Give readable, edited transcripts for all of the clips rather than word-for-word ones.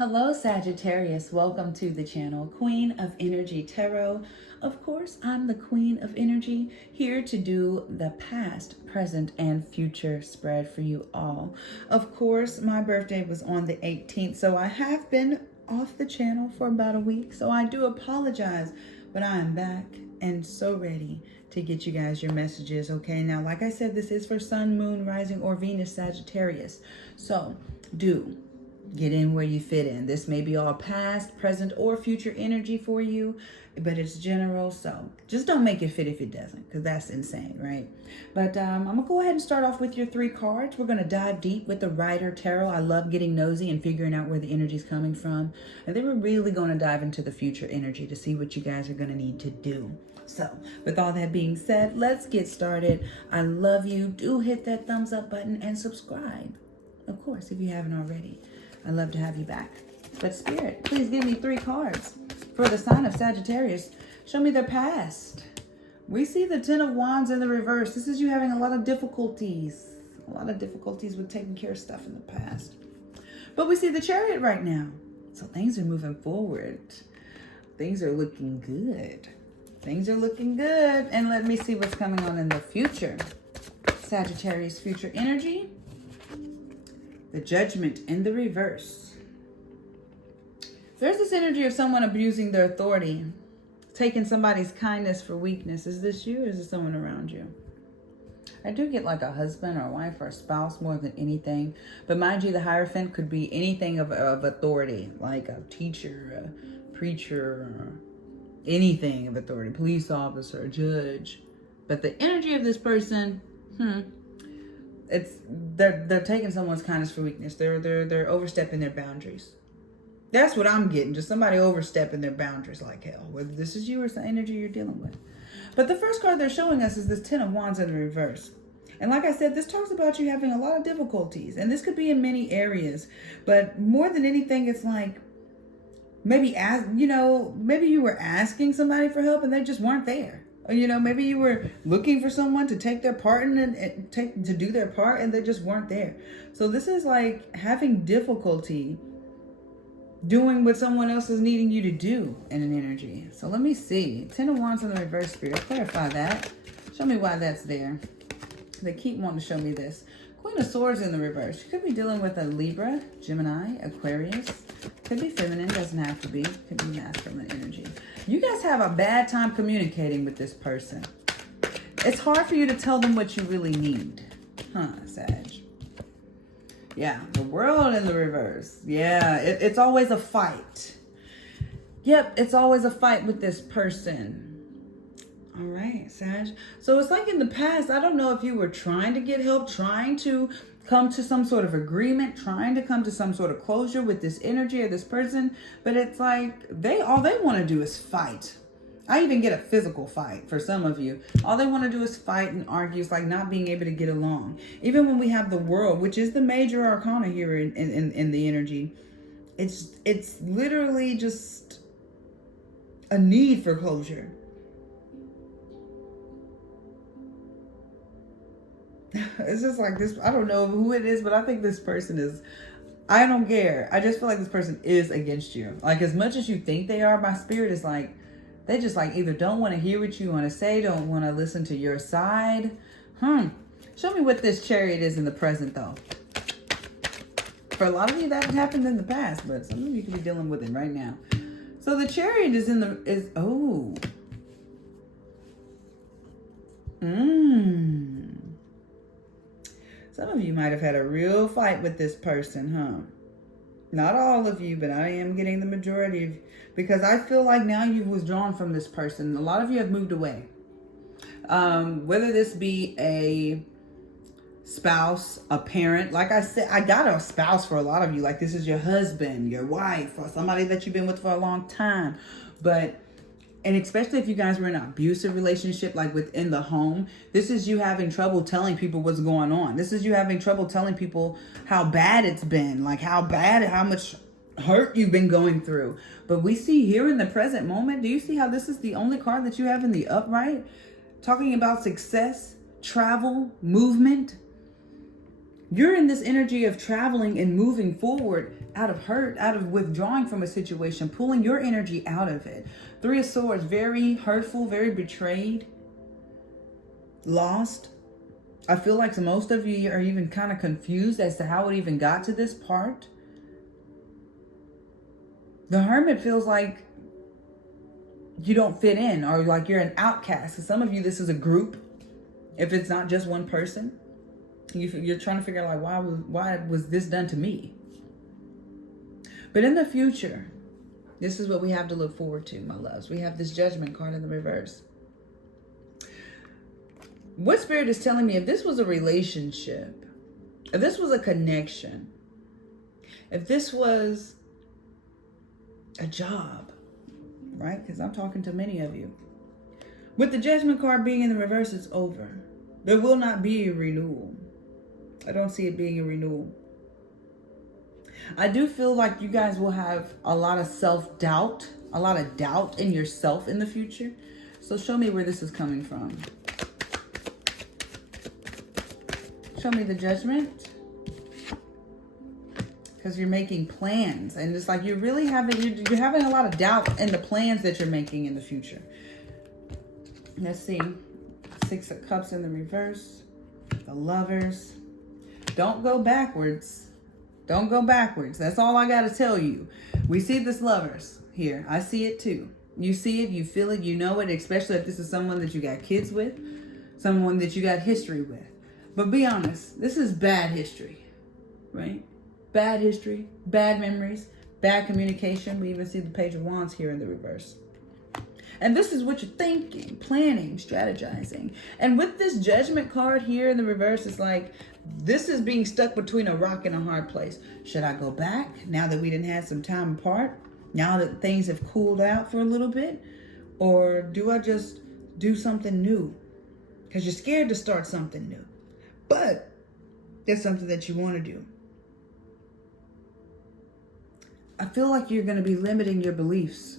Hello, Sagittarius. Welcome to the channel, Queen of Energy Tarot. Of course, I'm the Queen of Energy, here to do the past, present, and future spread for you all. Of course, my birthday was on the 18th, so I have been off the channel for about a week, so I do apologize, but I am back and so ready to get you guys your messages, okay? Now, like I said, this is for Sun, Moon, Rising, or Venus Sagittarius, so do get in where you fit in. This may be all past, present, or future energy for you, but it's general, so just don't make it fit if it doesn't, because that's insane, right? But I'm gonna go ahead and start off with your 3 cards. We're gonna dive deep with the Rider Tarot. I love getting nosy and figuring out where the energy is coming from, and then we're really gonna dive into the future energy to see what you guys are gonna need to do. So with all that being said, let's get started. I love you. Do hit that thumbs up button and subscribe, of course, if you haven't already. I'd love to have you back. But Spirit, please give me 3 cards for the sign of Sagittarius. Show me their past. We see the 10 of Wands in the reverse. This is you having a lot of difficulties. A lot of difficulties with taking care of stuff in the past. But we see the Chariot right now. So things are moving forward. Things are looking good. Things are looking good. And let me see what's coming on in the future. Sagittarius future energy. The Judgment in the reverse. There's this energy of someone abusing their authority, taking somebody's kindness for weakness. Is this you or is it someone around you? I do get like a husband or a wife or a spouse more than anything. But mind you, the Hierophant could be anything of authority, like a teacher, a preacher, or anything of authority, police officer, judge. But the energy of this person, they're taking someone's kindness for weakness. They're overstepping their boundaries. That's what I'm getting. Just somebody overstepping their boundaries like hell. Whether this is you or some energy you're dealing with. But the first card they're showing us is this 10 of Wands in the reverse. And like I said, this talks about you having a lot of difficulties. And this could be in many areas. But more than anything, it's like maybe maybe you were asking somebody for help and they just weren't there. You know, maybe you were looking for someone to take their part and to do their part and they just weren't there. So this is like having difficulty doing what someone else is needing you to do in an energy. So let me see. 10 of Wands in the reverse, Spirit. Clarify that. Show me why that's there. They keep wanting to show me this. Queen of Swords in the reverse. You could be dealing with a Libra, Gemini, Aquarius. Could be feminine, doesn't have to be. Could be masculine energy. You guys have a bad time communicating with this person. It's hard for you to tell them what you really need. Sag. Yeah, the World in the reverse. Yeah, it's always a fight. Yep, it's always a fight with this person. All right, Sag. So it's like in the past, I don't know if you were trying to get help, trying to come to some sort of agreement, trying to come to some sort of closure with this energy or this person, but it's like all they want to do is fight. I even get a physical fight for some of you. All they want to do is fight and argue. It's like not being able to get along. Even when we have the World, which is the major arcana here in the energy, it's literally just a need for closure. It's just like this. I don't know who it is, but I think this person is, I don't care. I just feel like this person is against you. Like as much as you think they are, my spirit is like, they just like either don't want to hear what you want to say, don't want to listen to your side. Show me what this Chariot is in the present though. For a lot of you that happened in the past, but some of you could be dealing with it right now. So the Chariot is Some of you might have had a real fight with this person, Not all of you, but I am getting the majority of, because I feel like now you've withdrawn from this person. A lot of you have moved away. Whether this be a spouse, a parent, like I said, I got a spouse for a lot of you. Like this is your husband, your wife, or somebody that you've been with for a long time. And especially if you guys were in an abusive relationship, like within the home, this is you having trouble telling people what's going on. This is you having trouble telling people how bad it's been, like how much hurt you've been going through. But we see here in the present moment, do you see how this is the only card that you have in the upright? Talking about success, travel, movement. You're in this energy of traveling and moving forward hurt, out of withdrawing from a situation, pulling your energy out of it. Three of Swords, very hurtful, very betrayed, lost. I feel like most of you are even kind of confused as to how it even got to this part. The Hermit feels like you don't fit in, or like you're an outcast. For some of you, this is a group. If it's not just one person, you're trying to figure out like, why was this done to me? But in the future, this is what we have to look forward to, my loves. We have this Judgment card in the reverse. What Spirit is telling me, if this was a relationship, if this was a connection, if this was a job, right? Because I'm talking to many of you. With the Judgment card being in the reverse, it's over. There will not be a renewal. I don't see it being a renewal. I do feel like you guys will have a lot of self-doubt, a lot of doubt in yourself in the future. So show me where this is coming from. Show me the Judgment. Because you're making plans, and it's like you're really having, you're having a lot of doubt in the plans that you're making in the future. Let's see. Six of Cups in the reverse. The Lovers. Don't go backwards. Don't go backwards. That's all I got to tell you. We see this Lovers here. I see it too. You see it, you feel it, you know it, especially if this is someone that you got kids with, someone that you got history with. But be honest, this is bad history, right? Bad history, bad memories, bad communication. We even see the Page of Wands here in the reverse. And this is what you're thinking, planning, strategizing. And with this Judgment card here in the reverse, it's like, this is being stuck between a rock and a hard place. Should I go back now that we didn't have some time apart? Now that things have cooled out for a little bit? Or do I just do something new? Because you're scared to start something new. But there's something that you want to do. I feel like you're going to be limiting your beliefs.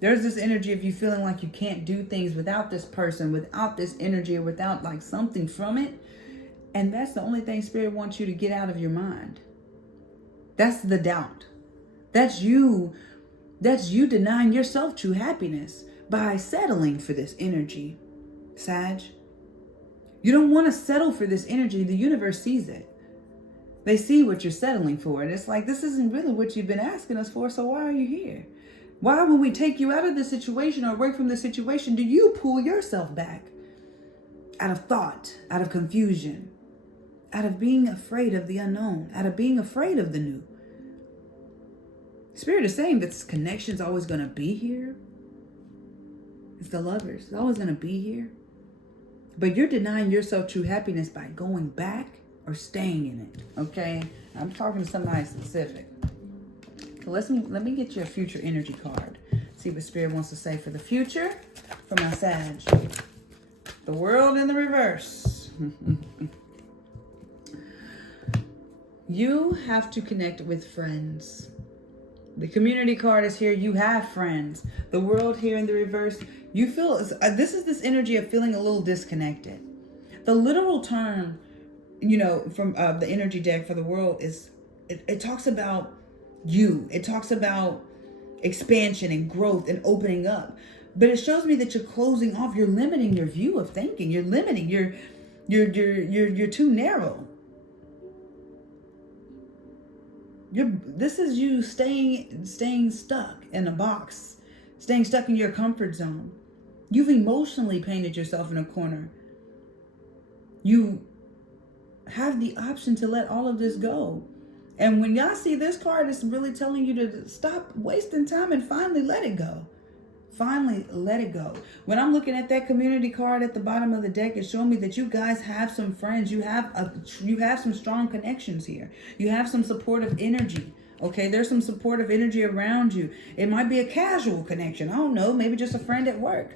There's this energy of you feeling like you can't do things without this person, without this energy, or without like something from it. And that's the only thing Spirit wants you to get out of your mind. That's the doubt. That's you denying yourself true happiness by settling for this energy, Sag. You don't want to settle for this energy. The universe sees it. They see what you're settling for. And it's like, this isn't really what you've been asking us for. So why are you here? Why, when we take you out of this situation or away from this situation, do you pull yourself back? Out of thought, out of confusion, out of being afraid of the unknown, out of being afraid of the new. Spirit is saying that this connection is always going to be here. It's the Lovers. It's always going to be here. But you're denying yourself true happiness by going back or staying in it, okay? I'm talking to somebody specific. So let me get you a future energy card. See what Spirit wants to say for the future for my Sag. The World in the reverse. You have to connect with friends. The Community card is here. You have friends. The World here in the reverse. You feel, this is this energy of feeling a little disconnected. The literal term, from the energy deck for the World is, it talks about you. It talks about expansion and growth and opening up. But it shows me that you're closing off. You're limiting your view of thinking. You're limiting. You're too narrow. This is you staying stuck in a box, staying stuck in your comfort zone. You've emotionally painted yourself in a corner. You have the option to let all of this go. And when y'all see this card, it's really telling you to stop wasting time and finally let it go. Finally let it go. When I'm looking at that Community card at the bottom of the deck, it's showing me that you guys have some friends. You have some strong connections here. You have some supportive energy. Okay, there's some supportive energy around you. It might be a casual connection. I don't know, maybe just a friend at work.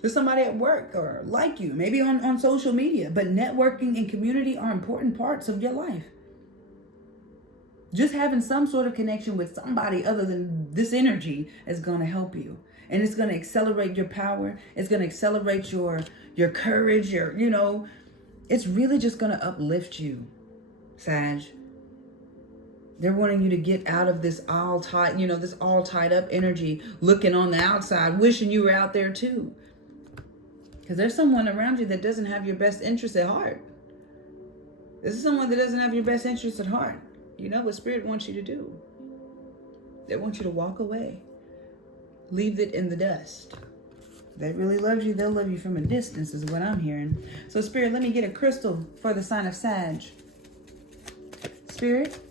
There's somebody at work or like you, maybe on social media. But networking and community are important parts of your life. Just having some sort of connection with somebody other than this energy is going to help you. And it's going to accelerate your power. It's going to accelerate your courage. It's really just going to uplift you, Sag. They're wanting you to get out of this all tied, this all tied up energy, looking on the outside, wishing you were out there too. Because there's someone around you that doesn't have your best interest at heart. This is someone that doesn't have your best interest at heart. You know what Spirit wants you to do. They want you to walk away. Leave it in the dust. If they really love you, they'll love you from a distance is what I'm hearing. So Spirit, let me get a crystal for the sign of Sag. Spirit.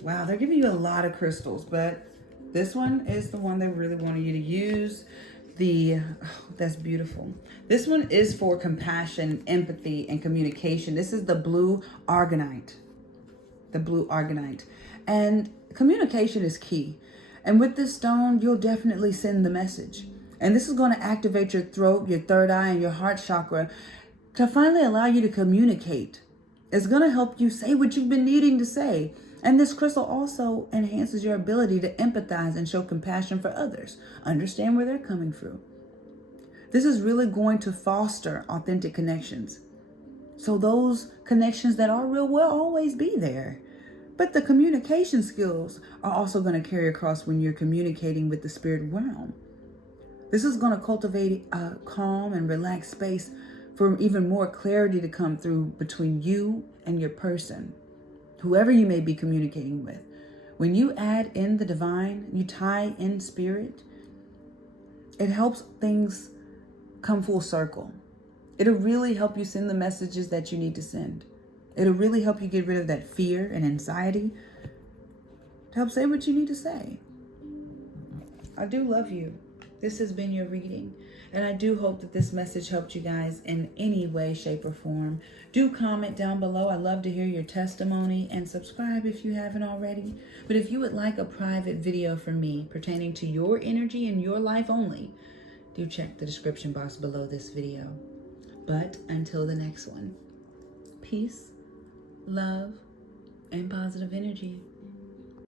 Wow, they're giving you a lot of crystals, but this one is the one they really wanted you to use. That's beautiful. This one is for compassion, empathy, and communication. This is the blue argonite. The blue argonite. And communication is key. And with this stone, you'll definitely send the message. And this is going to activate your throat, your third eye, and your heart chakra to finally allow you to communicate. It's going to help you say what you've been needing to say. And this crystal also enhances your ability to empathize and show compassion for others. Understand where they're coming from. This is really going to foster authentic connections. So those connections that are real will always be there. But the communication skills are also going to carry across when you're communicating with the spirit realm. This is going to cultivate a calm and relaxed space for even more clarity to come through between you and your person. Whoever you may be communicating with. When you add in the divine, you tie in spirit, it helps things come full circle. It'll really help you send the messages that you need to send. It'll really help you get rid of that fear and anxiety to help say what you need to say. I do love you. This has been your reading. And I do hope that this message helped you guys in any way, shape, or form. Do comment down below. I love to hear your testimony, and subscribe if you haven't already. But if you would like a private video from me pertaining to your energy and your life only, do check the description box below this video. But until the next one, peace, love, and positive energy.